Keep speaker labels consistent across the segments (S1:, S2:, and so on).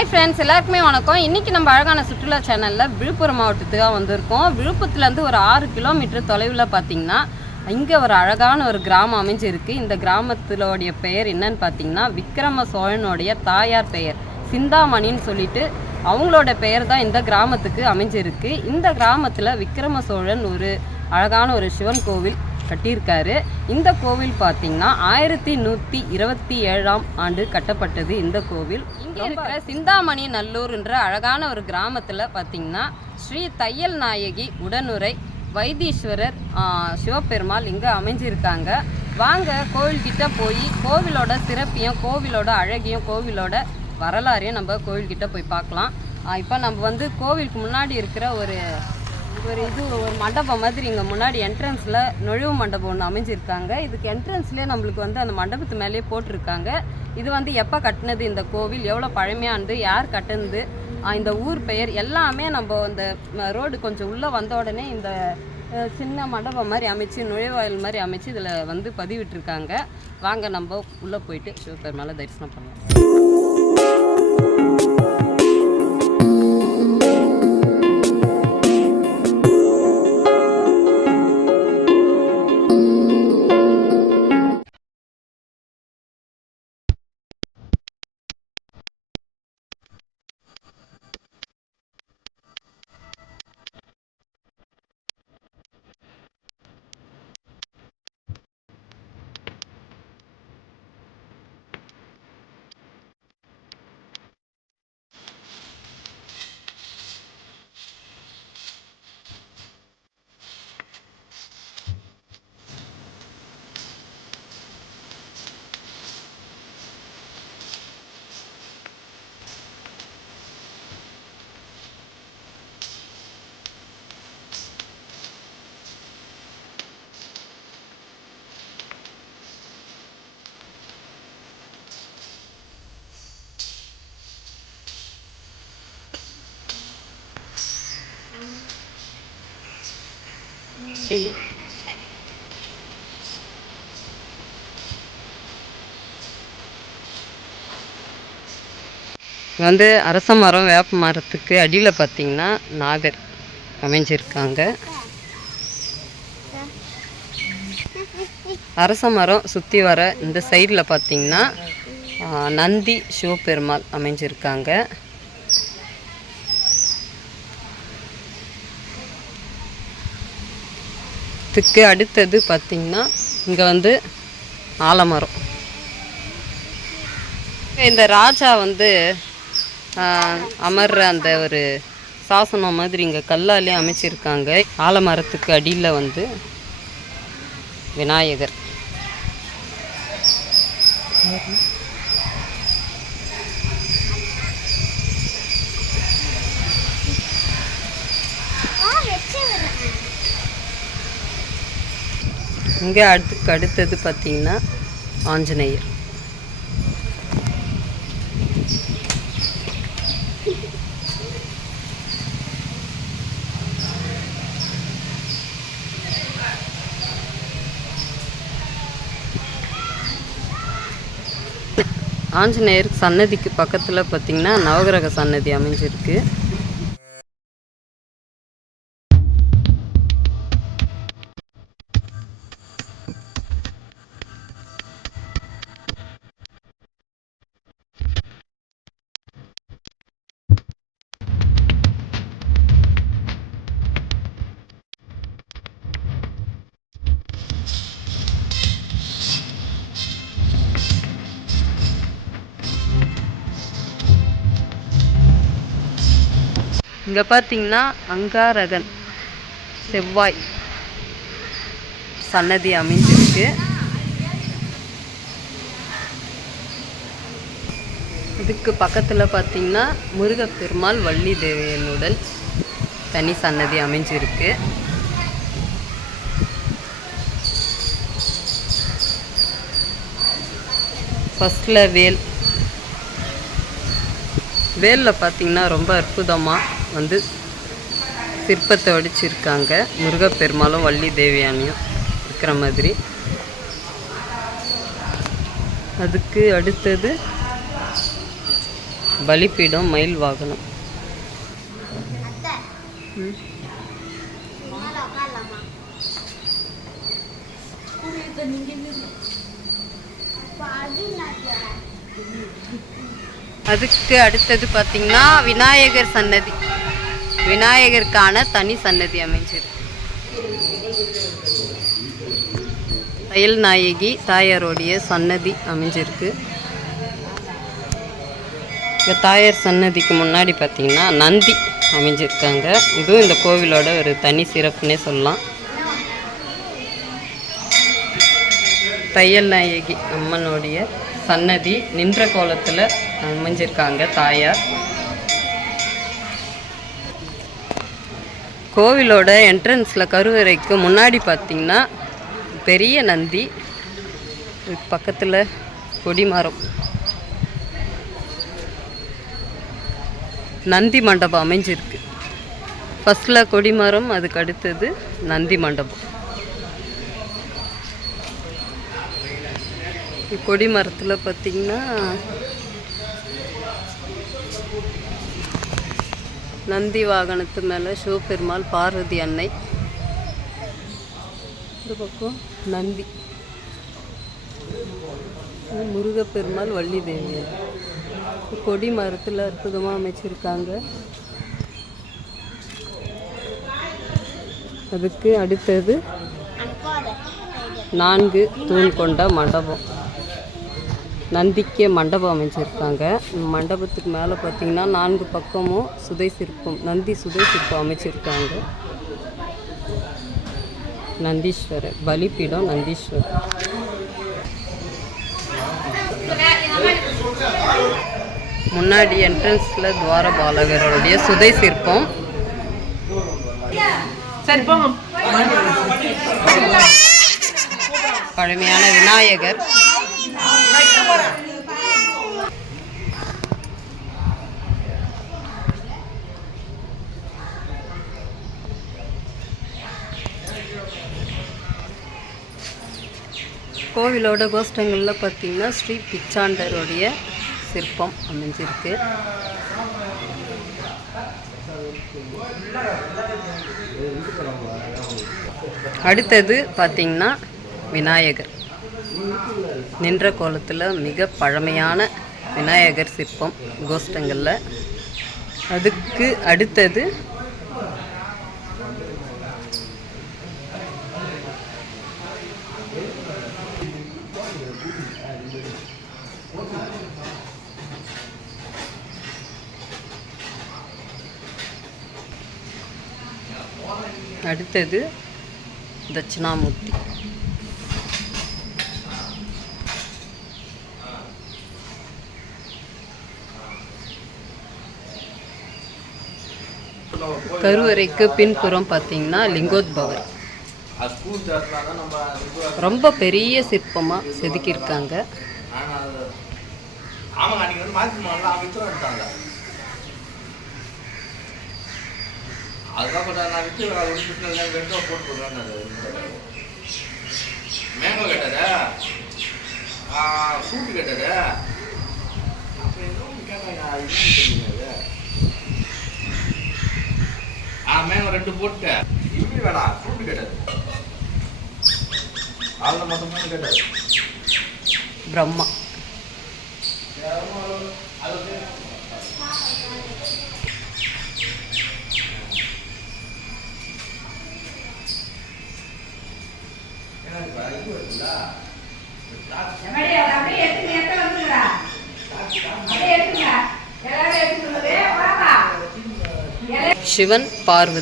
S1: Hi friends எல்லாருக்குமே வணக்கம். இன்னைக்கு நம்ம அழகான சுற்றுலா சேனலில் விழுப்புரம் மாவட்டத்துக்கு தான் வந்திருக்கோம். விழுப்புரத்துலேருந்து ஒரு ஆறு கிலோமீட்டர் தொலைவில் பார்த்தீங்கன்னா இங்கே ஒரு அழகான ஒரு கிராமம் அமைஞ்சிருக்கு. இந்த கிராமத்திலோடைய பெயர் என்னன்னு பார்த்தீங்கன்னா விக்ரம சோழனுடைய தாயார் பெயர் சிந்தாமணின்னு சொல்லிட்டு அவங்களோட பெயர் தான் இந்த கிராமத்துக்கு அமைஞ்சிருக்கு. இந்த கிராமத்தில் விக்ரம சோழன் ஒரு அழகான ஒரு சிவன் கோவில் கட்டியிருக்காரு. இந்த கோவில் பார்த்தீங்கன்னா ஆயிரத்தி நூற்றி இருபத்தி ஏழாம் ஆண்டு கட்டப்பட்டது. இந்த கோவில் இங்கே இருக்கிற சிந்தாமணி நல்லூர்ன்ற அழகான ஒரு கிராமத்தில் பார்த்தீங்கன்னா ஸ்ரீ தையல் நாயகி உடனுரை வைத்தீஸ்வரர் சிவபெருமாள் இங்கே அமைஞ்சிருக்காங்க. வாங்க கோவில்கிட்ட போய் கோவிலோட சிறப்பையும் கோவிலோட அழகையும் கோவிலோட வரலாறையும் நம்ம கோவில்கிட்ட போய் பார்க்கலாம். இப்போ நம்ம வந்து கோவிலுக்கு முன்னாடி இருக்கிற ஒரு ஒரு இது ஒரு மண்டபம் மாதிரி. இங்கே முன்னாடி என்ட்ரன்ஸில் நுழைவு மண்டபம் ஒன்று அமைஞ்சிருக்காங்க. இதுக்கு என்ட்ரன்ஸ்லேயே நம்மளுக்கு வந்து அந்த மண்டபத்து மேலேயே போட்டிருக்காங்க. இது வந்து எப்போ கட்டினது இந்த கோவில்? எவ்வளோ பழமையானது யார் கட்டினது? இந்த ஊர் பெயர் எல்லாமே நம்ம இந்த ரோடு கொஞ்சம் உள்ளே வந்த உடனே இந்த சின்ன மண்டபம் மாதிரி அமைச்சு நுழைவாயில் மாதிரி அமைச்சு இதில் வந்து பதிவிட்டிருக்காங்க. வாங்க நம்ம உள்ளே போயிட்டு சிவபெருமாளை தரிசனம் பண்ணலாம். இங்க வந்து அரச மரம் வேப்ப மரத்துக்கு அடியில் பார்த்தீங்கன்னா நாகர் அமைஞ்சிருக்காங்க. அரச மரம் சுற்றி வர இந்த சைடில் பார்த்தீங்கன்னா நந்தி சிவபெருமாள் அமைஞ்சிருக்காங்க. இதுக்கு அடுத்தது பார்த்தீங்கன்னா இங்கே வந்து ஆலமரம். இந்த ராஜா வந்து அமர்ற அந்த ஒரு சாசனம் மாதிரி இங்கே கல்லாலே அமைச்சிருக்காங்க. ஆலமரத்துக்கு அடியில் வந்து விநாயகர். இங்கே அடுத்து அடுத்தது பார்த்தீங்கன்னா ஆஞ்சநேயர். ஆஞ்சநேயர் சன்னதிக்கு பக்கத்தில் பார்த்தீங்கன்னா நவகிரக சன்னதி அமைஞ்சிருக்கு. இங்கே பார்த்தீங்கன்னா அங்காரகன் செவ்வாய் சன்னதி அமைஞ்சிருக்கு. இதுக்கு பக்கத்தில் பார்த்தீங்கன்னா முருகப்பெருமாள் வள்ளி தேவியனுடன் தனி சன்னதி அமைஞ்சிருக்கு. ஃபஸ்ட்டில் வேல். வேலில் பார்த்தீங்கன்னா ரொம்ப அற்புதமாக வந்து சிற்பத்தை வடிச்சிருக்காங்க. முருகப்பெருமாளும் வள்ளி தேவியானையும் இருக்கிற மாதிரி. அதுக்கு அடுத்தது பலிப்பீடம் மயில் வாகனம்.
S2: அது
S1: அதுக்கு அடுத்தது பார்த்தீங்கன்னா விநாயகர் சன்னதி. விநாயகருக்கான தனி சன்னதி அமைஞ்சிருக்கு தையல் நாயகி தாயாரோடைய சன்னதி அமைஞ்சிருக்கு. இந்த தாயார் சன்னதிக்கு முன்னாடி பார்த்தீங்கன்னா நந்தி அமைஞ்சிருக்காங்க. இதுவும் இந்த கோவிலோட ஒரு தனி சிறப்புனே சொல்லலாம். தையல் நாயகி அம்மனுடைய சன்னதி நின்ற கோலத்தில் அமைஞ்சிருக்காங்க தாயார். கோவிலோட என்ட்ரன்ஸில் கருவறைக்கு முன்னாடி பார்த்தீங்கன்னா பெரிய நந்தி பக்கத்தில் கொடிமரம் நந்தி மண்டபம் அமைஞ்சிருக்கு. ஃபஸ்ட்டில் கொடிமரம் அதுக்கு அடுத்தது நந்தி மண்டபம். கொடி மரத்தில் பார்த்திங்கன்னா நந்தி வாகனத்து மேலே சிவபெருமாள் பார்வதி அன்னை. இந்த பக்கம் நந்தி. முருகப்பெருமாள் வள்ளி தேவி கொடி மரத்தில் அற்புதமாக அமைச்சிருக்காங்க. அதுக்கு அடுத்தது நான்கு தூண் கொண்ட மண்டபம். நந்திக்கே மண்டபம் அமைச்சிருக்காங்க. மண்டபத்துக்கு மேலே பார்த்தீங்கன்னா நான்கு பக்கமும் சுதை சிற்பம் நந்தி சுதை சிற்பம் அமைச்சிருக்காங்க. நந்தீஸ்வரர் பலிப்பீடம் நந்தீஸ்வரர். முன்னாடி என்ட்ரன்ஸில் துவாரபாலகருடைய சுதை சிற்பம். பழமையான விநாயகர். கோவிலோட கோஷ்டங்களில் பார்த்தீங்கன்னா ஸ்ரீ பிச்சாண்டருடைய சிற்பம் அமைஞ்சிருக்கு. அடுத்தது பார்த்தீங்கன்னா விநாயகர். நின்ற கோலத்தில் மிக பழமையான விநாயகர் சிற்பம் கோஷ்டங்களில். அதுக்கு அடுத்தது அடுத்தது தட்சிணாமூர்த்தி. கருவறைக்கு பின்புறம் பார்த்தீங்கன்னா லிங்கோத்பவர் ரொம்ப பெரிய சிற்பமாக செதுக்கியிருக்காங்க.
S3: ஆனால் அது ஆமாங்க அன்றைக்கி அப்புறம் எதுவும் மாடலாம் அவன் வித்து வந்துட்டாங்க அதுதான் கொஞ்சம் நான் வித்து அது ஒரு பிஸ்னஸ் வெண்டோ போட்டு போடுவேன் அது மேங்கோ கேட்டதா ஃப்ரூட்டு கேட்டதா அப்புறம் ஏதோ ஒன்று கேட்டாங்க மேங்கோ ரெண்டு போட்டேன் இப்படி வேணாம் ஃப்ரூட்டு கேட்டது. அதில் மொத்தம் மூணு கேட்டது.
S1: பிரம்மா. சிவன் பார்வதி
S4: சாந்தி முறை பற்றி உட்காரையும் பாருங்க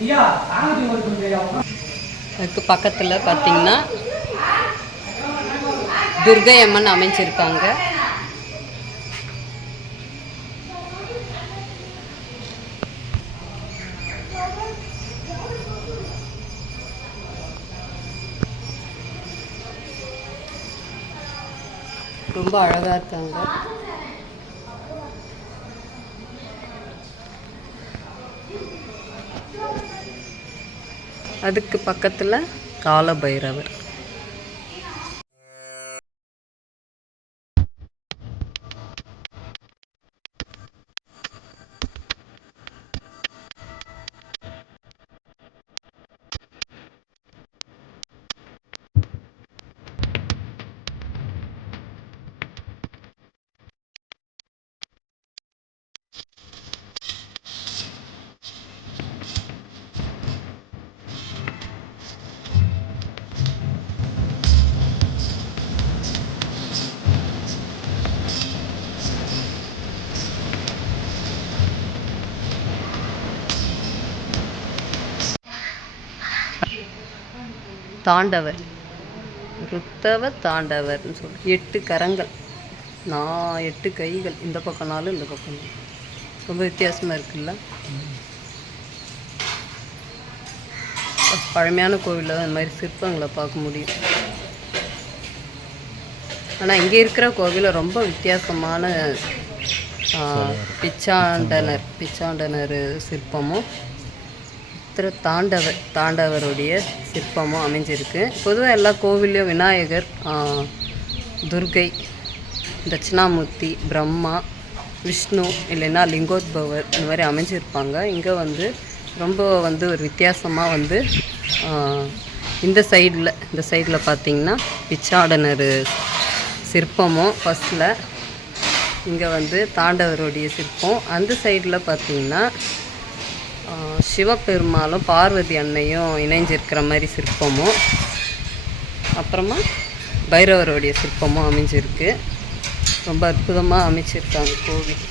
S4: ஐயா சாந்தி முறை பற்றி
S1: அதுக்கு பக்கத்தில் பார்த்தீங்கன்னா துர்கை அம்மன் அமைச்சிருக்காங்க ரொம்ப அழகாக இருக்காங்க. அதுக்கு பக்கத்தில் காலபைரவர். தாண்டவர். ருத்தவ தாண்டவர்னு சொல்லி எட்டு கரங்கள். நான் எட்டு கைகள். இந்த பக்கம் நாலு இந்த பக்கம். ரொம்ப வித்தியாசமாக இருக்குல்ல? பழமையான கோவிலில் இந்த மாதிரி சிற்பங்களை பார்க்க முடியும். ஆனால் இங்கே இருக்கிற கோவிலில் ரொம்ப வித்தியாசமான பிச்சாண்டனர் பிச்சாண்டனர் சிற்பமும் திரு தாண்டவர் தாண்டவருடைய சிற்பமும் அமைஞ்சிருக்கு. பொதுவாக எல்லா கோவில்லையும் விநாயகர் துர்கை தட்சிணாமூர்த்தி பிரம்மா விஷ்ணு இல்லைன்னா லிங்கோத்பவர் இந்த மாதிரி அமைஞ்சிருப்பாங்க. இங்கே வந்து ரொம்ப வந்து ஒரு வித்தியாசமாக வந்து இந்த சைடில் இந்த சைடில் பார்த்திங்கன்னா பிச்சாடனர் சிற்பமும் ஃபஸ்ட்டில் இங்கே வந்து தாண்டவருடைய சிற்பம். அந்த சைடில் பார்த்திங்கன்னா சிவபெருமாளும் பார்வதி அன்னையும் இணைஞ்சிருக்கிற மாதிரி சிற்பமும் அப்புறமா பைரவருடைய சிற்பமும் அமைஞ்சிருக்கு. ரொம்ப அற்புதமாக அமைச்சிருக்காங்க கோவில்.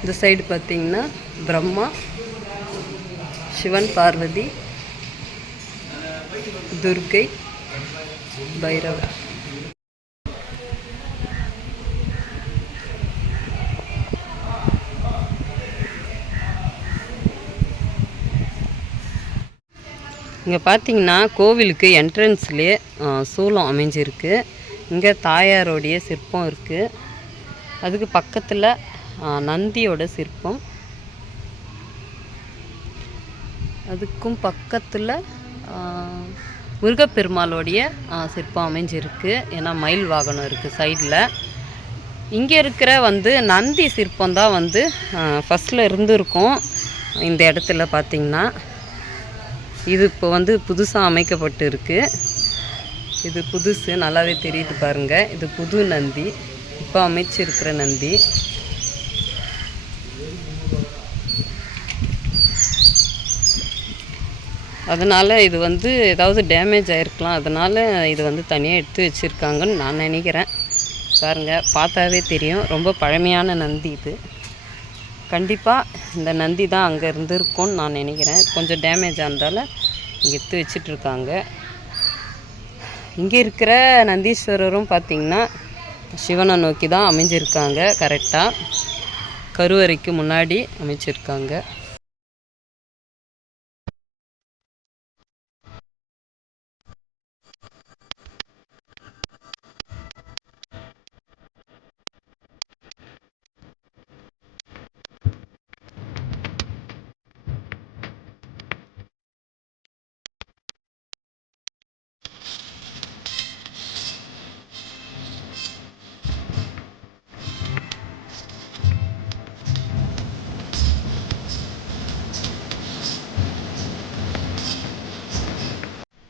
S1: இந்த சைடு பார்த்திங்கன்னா பிரம்மா சிவன் பார்வதி துர்கை பைரவர். இங்கே பார்த்தீங்கன்னா கோவிலுக்கு என்ட்ரன்ஸ்லேயே சூலம் அமைஞ்சிருக்கு. இங்கே தாயாரோடைய சிற்பம் இருக்குது அதுக்கு பக்கத்தில் நந்தியோட சிற்பம். அதுக்கும் பக்கத்தில் முருகப்பெருமாளோடைய சிற்பம் அமைஞ்சிருக்கு. ஏன்னா மயில் வாகனம் இருக்குது சைடில் இங்கே இருக்கிற வந்து நந்தி சிற்பம் தான் வந்து ஃபஸ்ட்டில் இருந்திருக்கும். இந்த இடத்துல பார்த்திங்கன்னா இது இப்போ வந்து புதுசாக அமைக்கப்பட்டு இருக்குது இது புதுசு நல்லாவே தெரியுது பாருங்கள் இது புது நந்தி இப்போ அமைச்சிருக்கிற நந்தி. அதனால் இது வந்து ஏதாவது டேமேஜ் ஆகிருக்கலாம் அதனால் இது வந்து தனியாக எடுத்து வச்சுருக்காங்கன்னு நான் நினைக்கிறேன். பாருங்க பார்த்தாவே தெரியும். ரொம்ப பழமையான நந்தி இது. கண்டிப்பாக இந்த நந்தி தான் அங்கே இருந்திருக்கும்னு நான் நினைக்கிறேன். கொஞ்சம் டேமேஜ் ஆனதால் இங்கே எடுத்து வச்சிட்ருக்காங்க இங்கே இருக்கிற நந்தீஸ்வரரும் பார்த்திங்கன்னா சிவனை நோக்கி தான் அமைஞ்சிருக்காங்க. கரெக்டாக கருவறைக்கு முன்னாடி அமைச்சிருக்காங்க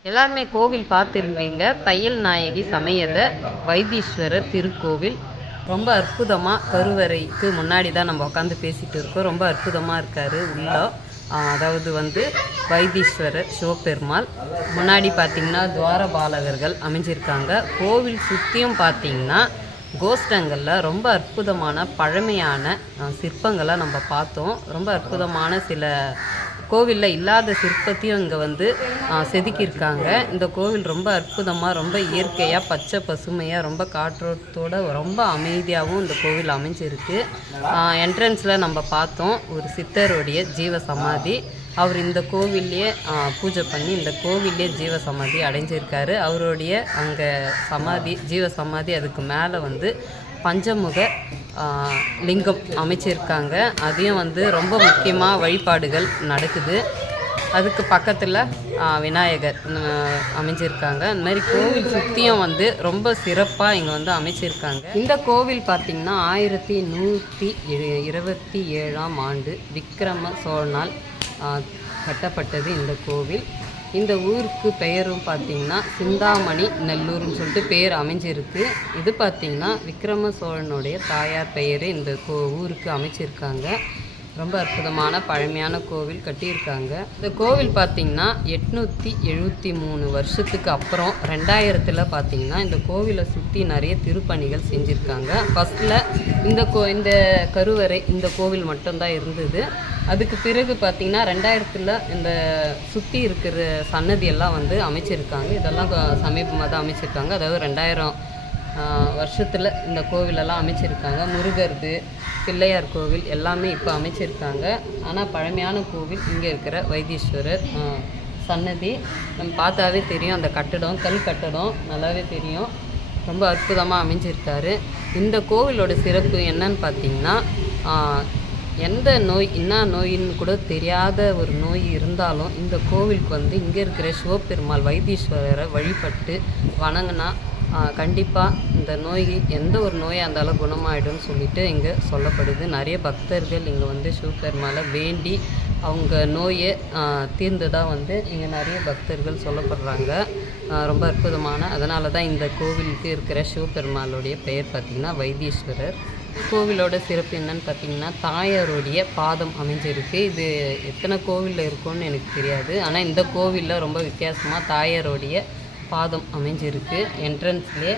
S1: எல்லாருமே கோவில் பார்த்துருப்பீங்க தையல் நாயகி சமயத வைத்தீஸ்வரர் திருக்கோவில். ரொம்ப அற்புதமாக கருவறைக்கு முன்னாடி தான் நம்ம உட்காந்து பேசிகிட்டு இருக்கோம். ரொம்ப அற்புதமாக இருக்கார் உள்ள. அதாவது வந்து வைத்தீஸ்வரர் சிவபெருமாள். முன்னாடி பார்த்திங்கன்னா துவாரபாலகர்கள் அமைஞ்சிருக்காங்க. கோவில் சுற்றியும் பார்த்தீங்கன்னா கோஷ்டங்களில் ரொம்ப அற்புதமான பழமையான சிற்பங்களை நம்ம பார்த்தோம். ரொம்ப அற்புதமான சில கோவிலில் இல்லாத சிற்பத்தையும் இங்கே வந்து செதுக்கியிருக்காங்க. இந்த கோவில் ரொம்ப அற்புதமாக ரொம்ப இயற்கையாக பச்சை பசுமையாக ரொம்ப காற்றோட்டத்தோடு ரொம்ப அமைதியாகவும் இந்த கோவில் அமைஞ்சிருக்கு. என்ட்ரன்ஸில் நம்ம பார்த்தோம் ஒரு சித்தருடைய ஜீவ சமாதி அவர் இந்த கோவில்லையே பூஜை பண்ணி இந்த கோவில்லையே ஜீவ சமாதி அடைஞ்சிருக்காரு. அவருடைய அங்கே சமாதி ஜீவ சமாதி அதுக்கு மேலே வந்து பஞ்சமுக லிங்கம் அமைச்சிருக்காங்க. அதையும் வந்து ரொம்ப முக்கியமாக வழிபாடுகள் நடக்குது. அதுக்கு பக்கத்தில் விநாயகர் அமைஞ்சிருக்காங்க. அந்த மாதிரி கோவில் சுற்றியும் வந்து ரொம்ப சிறப்பாக இங்கே வந்து அமைச்சிருக்காங்க. இந்த கோவில் பார்த்திங்கன்னா ஆயிரத்தி நூற்றி இருபத்தி ஏழாம் ஆண்டு விக்ரம சோழனால் கட்டப்பட்டது இந்த கோவில். இந்த ஊருக்கு பெயரும் பார்த்திங்கன்னா சிந்தாமணி நல்லூர்னு சொல்லிட்டு பேர் அமைஞ்சிருக்கு. இது பார்த்திங்கன்னா விக்ரம சோழனுடைய தாயார் பெயர் இந்த கோ ஊருக்கு அமைச்சிருக்காங்க. ரொம்ப அற்புதமான பழமையான கோவில் கட்டியிருக்காங்க. இந்த கோவில் பார்த்திங்கன்னா எட்நூற்றி எழுபத்தி மூணு வருஷத்துக்கு அப்புறம் ரெண்டாயிரத்தில் பார்த்திங்கன்னா இந்த கோவிலை சுற்றி நிறைய திருப்பணிகள் செஞ்சுருக்காங்க. ஃபஸ்ட்டில் இந்த கோ இந்த கருவறை இந்த கோவில் மட்டும்தான் இருந்தது. அதுக்கு பிறகு பார்த்திங்கன்னா ரெண்டாயிரத்தில் இந்த சுற்றி இருக்கிற சன்னதியெல்லாம் வந்து அமைச்சிருக்காங்க. இதெல்லாம் சமீபமாக தான் அமைச்சிருக்காங்க. அதாவது ரெண்டாயிரம் வருஷத்தில் இந்த கோவிலெல்லாம் அமைச்சிருக்காங்க. முருகர்து பிள்ளையார் கோவில் எல்லாமே இப்போ அமைச்சிருக்காங்க. ஆனால் பழமையான கோவில் இங்கே இருக்கிற வைத்தீஸ்வரர் சன்னதி நம்ம பார்த்தாவே தெரியும். அந்த கட்டடம் கல் கட்டடம் நல்லாவே தெரியும். ரொம்ப அற்புதமாக அமைஞ்சிருக்காரு. இந்த கோவிலோட சிறப்பு என்னன்னு பார்த்தீங்கன்னா எந்த நோய் என்ன நோயின்னு கூட தெரியாத ஒரு நோய் இருந்தாலும் இந்த கோவிலுக்கு வந்து இங்கே இருக்கிற சிவபெருமாள் வைத்தீஸ்வரரை வழிபட்டு வணங்கினா கண்டிப்பாக இந்த நோய் எந்த ஒரு நோயாக இருந்தாலும் குணமாயிடும்னு சொல்லிட்டு இங்கே சொல்லப்படுது. நிறைய பக்தர்கள் இங்கே வந்து சிவபெருமாளை வேண்டி அவங்க நோயை தீர்ந்ததாக வந்து இங்கே நிறைய பக்தர்கள் சொல்லப்படுறாங்க. ரொம்ப அற்புதமான. அதனால தான் இந்த கோவிலுக்கு இருக்கிற சிவபெருமாளுடைய பெயர் பார்த்திங்கன்னா வைத்தீஸ்வரர். கோவிலோட சிறப்பு என்னன்னு பார்த்தீங்கன்னா தாயாருடைய பாதம் அமைஞ்சிருக்கு. இது எத்தனை கோவிலில் இருக்கும்னு எனக்கு தெரியாது. ஆனால் இந்த கோவிலில் ரொம்ப வித்தியாசமாக தாயாருடைய பாதம் அமைஞ்சிருக்கு. என்ட்ரன்ஸ்லேயே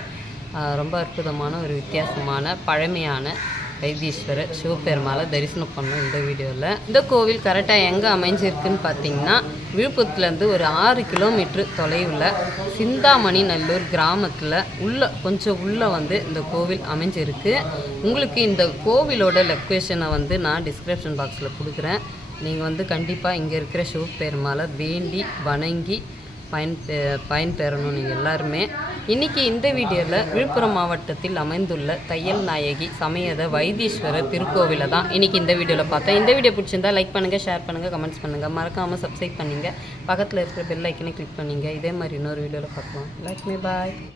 S1: ரொம்ப அற்புதமான ஒரு வித்தியாசமான பழமையான வைத்தீஸ்வரர் சிவபெருமாளை தரிசனம் பண்ணோம் இந்த வீடியோவில் இந்த கோவில் கரெக்டாக எங்கே அமைஞ்சிருக்குன்னு பார்த்தீங்கன்னா விழுப்புரத்துலேருந்து ஒரு ஆறு கிலோமீட்டர் தொலைவில் சிந்தாமணி நல்லூர் கிராமத்தில் உள்ள கொஞ்சம் உள்ளே வந்து இந்த கோவில் அமைஞ்சிருக்கு. உங்களுக்கு இந்த கோவிலோட லொக்கேஷனை வந்து நான் டிஸ்கிரிப்ஷன் பாக்ஸில் கொடுக்குறேன். நீங்கள் வந்து கண்டிப்பாக இங்கே இருக்கிற சிவபெருமாளை வேண்டி வணங்கி பயன் பெ- பயன்பெறணும் நீங்கள் எல்லாருமே. இன்னைக்கு இந்த வீடியோவில் விழுப்புரம் மாவட்டத்தில் அமைந்துள்ள தையல் நாயகி சமயத வைத்தீஸ்வரர் திருக்கோவிலை தான் இன்றைக்கி இந்த வீடியோவில் பார்த்தேன். இந்த வீடியோ பிடிச்சிருந்தா லைக் பண்ணுங்கள் ஷேர் பண்ணுங்கள் கமெண்ட்ஸ் பண்ணுங்கள் மறக்காமல் சப்ஸ்கிரைப் பண்ணுங்க. பக்கத்தில் இருக்கிற பெல் ஐக்கனை கிளிக் பண்ணுங்க. இதே மாதிரி இன்னொரு வீடியோவில் பார்க்கலாம். லைக் மீ பாய்